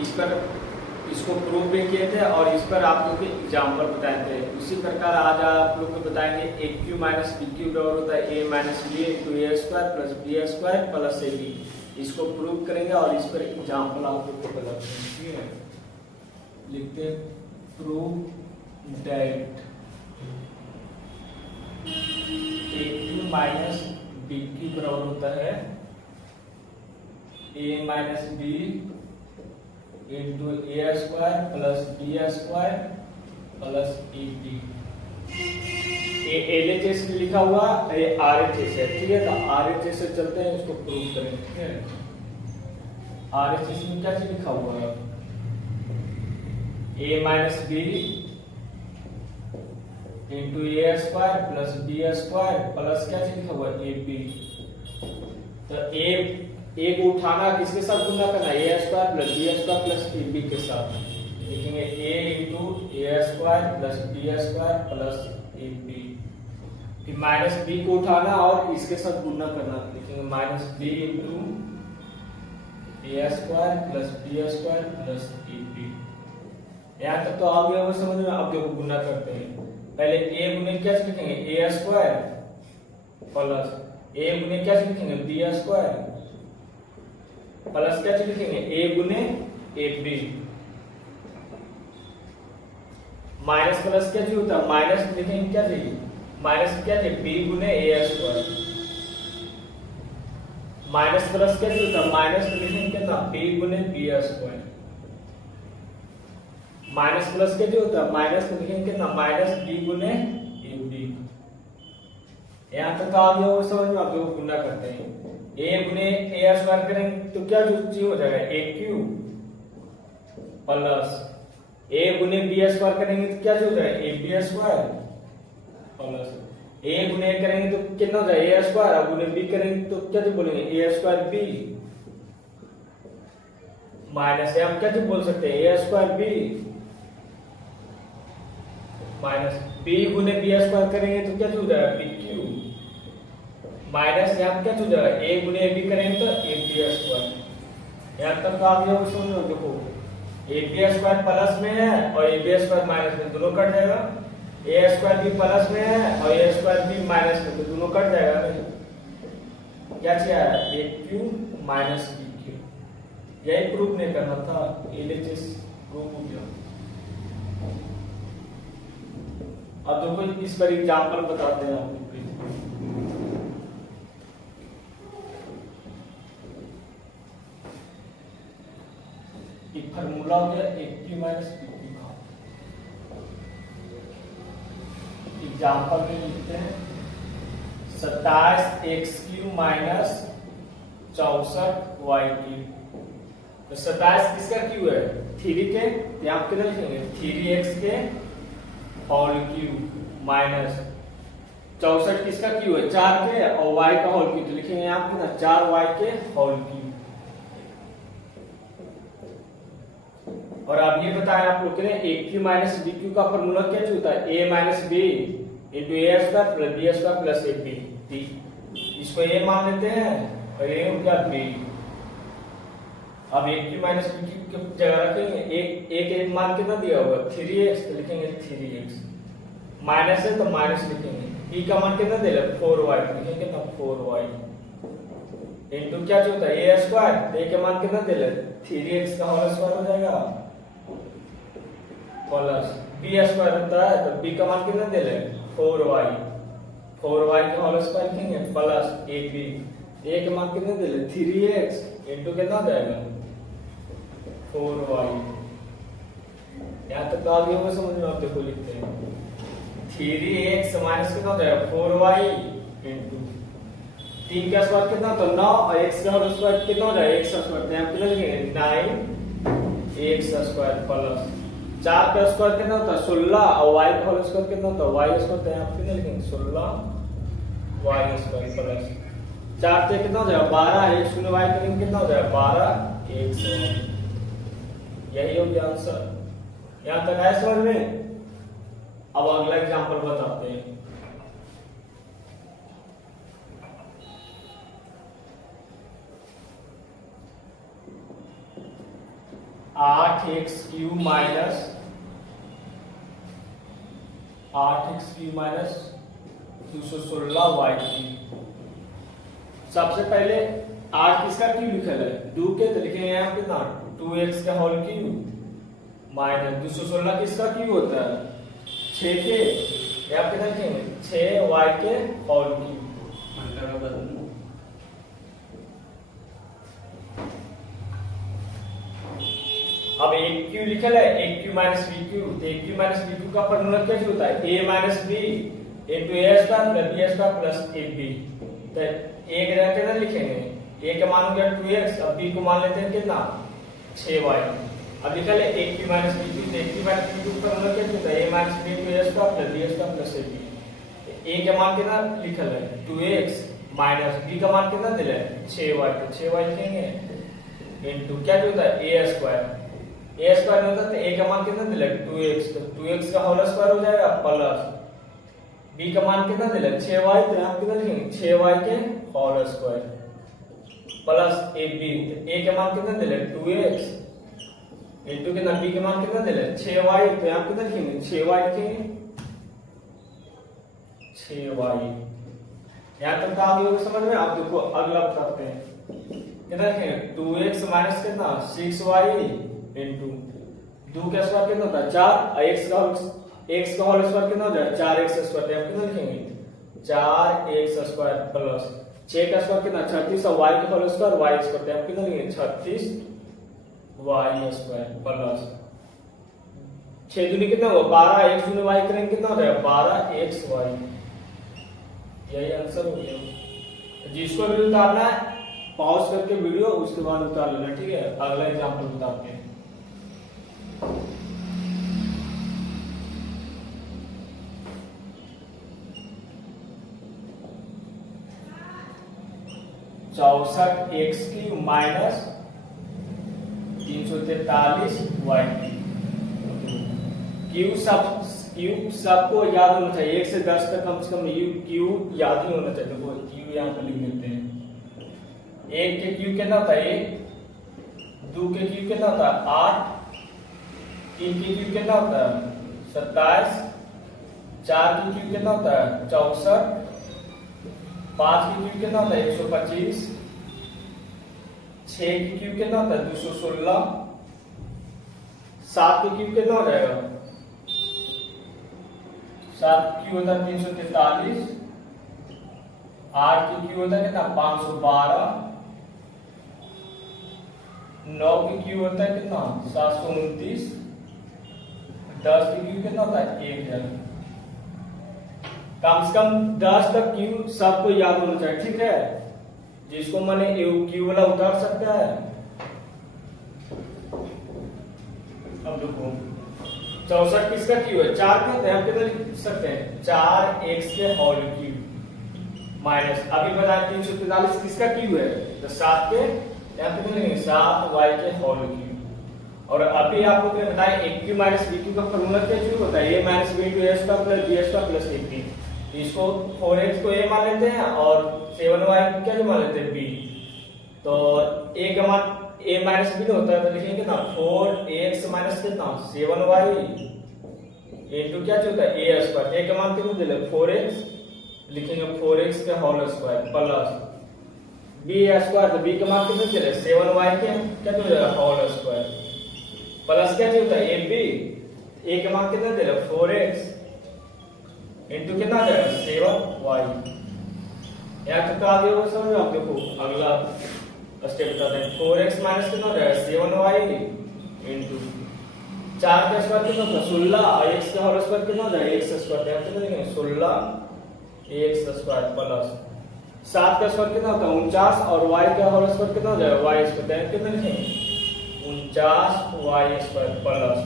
इस पर इसको प्रूव भी किए थे और इस पर आप लोग के एग्जाम्पल बताए थे। उसी प्रकार आज आप लोग को बताएंगे a cube minus b cube बराबर होता है a minus b into a square plus b square plus a b. इसको प्रूव करेंगे और इस पर एग्जाम्पल आप लोग को बताते हैं। ठीक है, लिखते हैं prove that a cube minus b cube बराबर होता है a minus b into a square plus b square plus a b. L H S लिखा हुआ आर एच एस है। ठीक है, तो आर एच एस से चलते हैं, उसको प्रूव करें। ठीक है, आर एच एस में क्या चीज लिखा हुआ है? A minus b into a square plus b square plus क्या चीज लिखा हुआ है? A b. तो ए को उठाना किसके साथ गुना करना? A square plus b square plus a b के साथ। लिखेंगे a into a square plus b square plus a b. फिर माइनस बी को उठाना और इसके साथ गुना करना। लिखेंगे minus b into a square plus b square plus a B. यहाँ तक तो आ गया वो समझ में। अब देखो गुना करते हैं। पहले ए गुने क्या लिखेंगे? ए स्क्वायर प्लस ए गुने क्या लिखेंगे? बी स्क्वायर प्लस क्या लिखेंगे? ए गुने ए बी। माइनस प्लस क्या होता है? माइनस लिखेंगे क्या चाहिए? माइनस क्या चाहिए? बी गुने ए स्क्वायर। माइनस प्लस क्या होता है? माइनस लिखेंगे कितना? बी गुने बी स्क्वायर। माइनस प्लस क्या होता है? माइनस लिखेंगे कितना? माइनस बी गुने ए बी। यहाँ तक आ गया वो समझ में। आप लोग गुना करते हैं। ए गुने ए स्क्वायर करेंगे तो क्या चीज हो जाएगा? ए क्यू प्लस ए गुने बी स्क्वायर करेंगे तो क्या हो जाएगा? ए बी स्क्वायर प्लस ए गुने करेंगे तो कितना हो जाएगा? ए स्क्वायर। अब गुने बी करेंगे तो क्या चीज बोलेंगे? ए स्क्वायर बी माइनस हम क्या चीज बोल सकते हैं? ए स्क्वायर बी माइनस बी गुने बी स्क्वायर करेंगे तो क्या हो जाएगा? बी क्यू माइनस यहाँ क्या हो जाएगा? ए गुने ए बी करेंगे तो ए बी स्क्वायर। यहाँ तक आ गया वो समझो। देखो ए बी स्क्वायर प्लस में है और ए बी स्क्वायर माइनस में, दोनों कट जाएगा। ए स्क्वायर भी प्लस में है और ए स्क्वायर भी माइनस में, तो दोनों कट जाएगा। क्या चाहिए? ए क्यू माइनस बी क्यू। यही प्रूफ नहीं करना था, एलएचएस प्रूफ हो गया। अब देखो इस पर एग्जांपल बताते हैं आपको। एक फार्मूला हो गया a cube minus b cube का। एग्जाम्पल में लिखते हैं 27 x cube minus 64 y cube. तो 27 किसका क्यू है? 3 के। यहाँ कितना लिखेंगे? 3x के होल क्यू माइनस 64 किसका क्यू है? 4 के और y का होल क्यू। तो लिखेंगे यहाँ कितना? 4y के होल क्यू। और अब ये बताया आप लोग के a cube minus b cube का फॉर्मूला क्या होता है? A minus b into a square plus b square plus a b. इसको ए मान लेते हैं और ए हो गया बी। अब ए क्यू माइनस बी क्यू की जगह रखेंगे एक मान कितना दिया हुआ? 3x। तो लिखेंगे 3x। माइनस है तो माइनस लिखेंगे। बी का मान कितना दे रहा? 4y। लिखेंगे कितना? 4y इंटू क्या होता है? ए स्क्वायर। ए के मान कितना दे रहा? 3x का होल स्क्वायर हो जाएगा प्लस बी स्क्वायर होता है तो बी का मान कितना दे रहे? 4y। 4y का होल स्क्वायर लिखेंगे प्लस ए बी। ए के मान कितने दे रहे? 3x इंटू कितना हो जाएगा? 4y। यहाँ तक आ गया होगा समझ में। आप देखो लिखते हैं 3x माइनस कितना हो जाएगा? 4y इंटू 3 का स्क्वायर कितना होता है? 9 और x का होल स्क्वायर कितना हो जाएगा? x का स्क्वायर। यहाँ कितना लिखेंगे? 9x स्क्वायर प्लस 4 का स्क्वायर कितना होता है? 16 और y का होल स्क्वायर कितना होता है? y square. तो यहाँ कितना लिखेंगे? 16 y स्क्वायर प्लस 4 से कितना हो जाएगा? 12। एक शून्य y करेंगे कितना हो जाएगा? 12 एक 100। यही हो गया आंसर। यहाँ तक आया समझ में। अब अगला एग्जांपल बताते हैं। 8x³ minus 216y³। सबसे पहले 8 किसका क्यूब लिखल है 2 के, तो लिखेंगे यहाँ कितना 2x का होल क्यूब माइनस 216 किसका क्यूब होता है 6 के, यहाँ कितना लिखेंगे 6y के होल क्यूब। अब एक क्यू लिखल है एक क्यू माइनस बी क्यू, तो एक क्यू माइनस बी क्यू का फॉर्मूला कैसे होता है a minus b into a square plus b square plus a b. तो ए के जगह कितना लिखेंगे a का मान हो गया 2x, अब b को मान लेते हैं कितना 6y। अब लिखल है एक क्यू माइनस बी क्यू, तो एक क्यू माइनस बी क्यू का फॉर्मूला कैसे होता है a minus b into a square plus b square plus a b. a का मान कितना लिखल है 2x माइनस b का मान कितना दिया है 6y, तो 6y लिखेंगे इंटू क्या होता है a स्क्वायर, ए स्क्वायर में होता है तो ए का मान कितना दिला 2x, तो 2x का होल स्क्वायर हो जाएगा प्लस b का मान कितना दिला 6y, तो यहां कितना लिखेंगे 6y के होल स्क्वायर प्लस ab, तो a का मान कितना दिला 2x इनटू कितना b का मान कितना दिला 6y, तो यहां कितना लिखेंगे 6y लिखेंगे 6y। यहां तक का आगे होगा समझ में। आप देखो अगला बताते हैं कितना लिखेंगे 2x माइनस कितना 6y इंटू 2 का स्क्वायर कितना होता है 4, x का होल स्क्वायर कितना हो जाएगा 4x स्क्वायर, तो कितना लिखेंगे 4x स्क्वायर प्लस 6 का स्क्वायर कितना 36 और y का होल स्क्वायर y स्क्वायर, तो कितना लिखेंगे 36y स्क्वायर प्लस 6 दूनी कितना होगा 12, x दूनी y करेंगे कितना हो जाएगा 12xy। यही आंसर हो गया। जिसको भी उतारना है पॉज करके वीडियो उसके बाद उतार लेना, ठीक है। अगला एग्जांपल बताते हैं। चौसठ x³ माइनस 343y³। क्यू सबको याद होना चाहिए, 1 से 10 तक कम से कम क्यू याद ही होना चाहिए। देखो क्यू यहाँ पर लिख देते हैं। 1 के क्यू कितना होता है 1, 2 के क्यू कितना होता है 8, 3 के क्यू कितना होता है 27, 4 के क्यू कितना होता है 64, 5 के क्यू कितना होता है 125, 6 के क्यू कितना होता है 216, 7 के क्यू कितना हो जाएगा 7 क्यू होता है 343, 8 की क्यू होता है कितना 512, 9 की क्यू होता है कितना 729, 10 की क्यू कितना होता है 1000। कम से कम 10 तक क्यू सबको याद होना चाहिए, ठीक है। जिसको मैंने क्यू वाला उतार सकता है। अब देखो 64 किसका क्यू है 4 का, तो हम कितना लिख सकते हैं 4x के होल क्यूब माइनस अभी बताया 343 किसका क्यू है तो 7 के, यहाँ कितना लिखेंगे 7y के होल क्यूब। और अभी आपको क्या बताया एक क्यू माइनस बी क्यू का फॉर्मूला क्या चूज होता है a minus b into a square plus b square plus a b. इसको 4x को a मान लेते हैं और 7y को क्या मान लेते हैं b। तो a का मान a माइनस बी होता है तो लिखेंगे कितना 4x माइनस कितना 7y इंटू क्या होता है a स्क्वायर। a का मान कितना दे 4x लिखेंगे 4x का whole square plus b square, तो b का मान कितना दे 7y के क्या हो जाएगा होल स्क्वायर प्लस क्या होता है ab, a का मान कितना दे 4x इंटू कितना आ जाएगा 7y। यहाँ तक आगे होगा समझ में। आप देखो अगला स्टेप बताते हैं 4x माइनस कितना हो जाएगा 7y इंटू 4 का स्क्वायर कितना होता है 16 और x का होल स्क्वायर कितना हो जाएगा x स्क्वायर, यहाँ कितना लिखेंगे 16x स्क्वायर प्लस 7 का स्क्वायर कितना होता है 49 और y का होल स्क्वायर कितना हो जाएगा y स्क्वायर, कितना लिखेंगे 49y स्क्वायर प्लस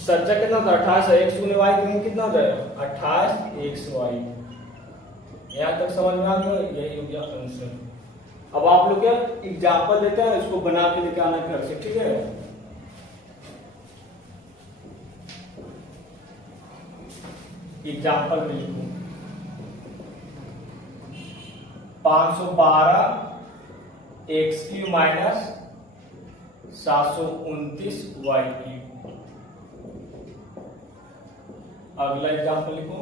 सच्चा कितना होता है 28 x गुने y करेंगे कितना हो जाएगा 28xy। यहाँ तक समझ में आ गया, यही हो गया आंसर। अब आप लोग क्या एग्जाम्पल देते हैं इसको बना के लेके आना घर से, ठीक है। एग्जाम्पल में लिखूं 512 x³ माइनस 729 वाई क्यूब। अगला एग्जाम्पल लिखो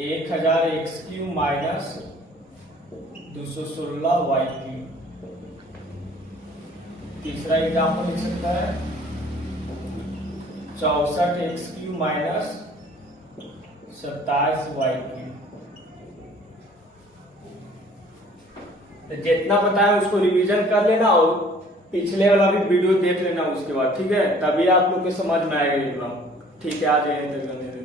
1000 x cube minus 216 y cube. तीसरा एग्जाम्पल लिख सकता है 64 x cube minus 27 y cube. जितना बताया उसको रिवीजन कर लेना और पिछले वाला भी वीडियो देख लेना उसके बाद, ठीक है, तभी आप लोग के समझ में आएगा एकदम। ठीक है, आ जाइए।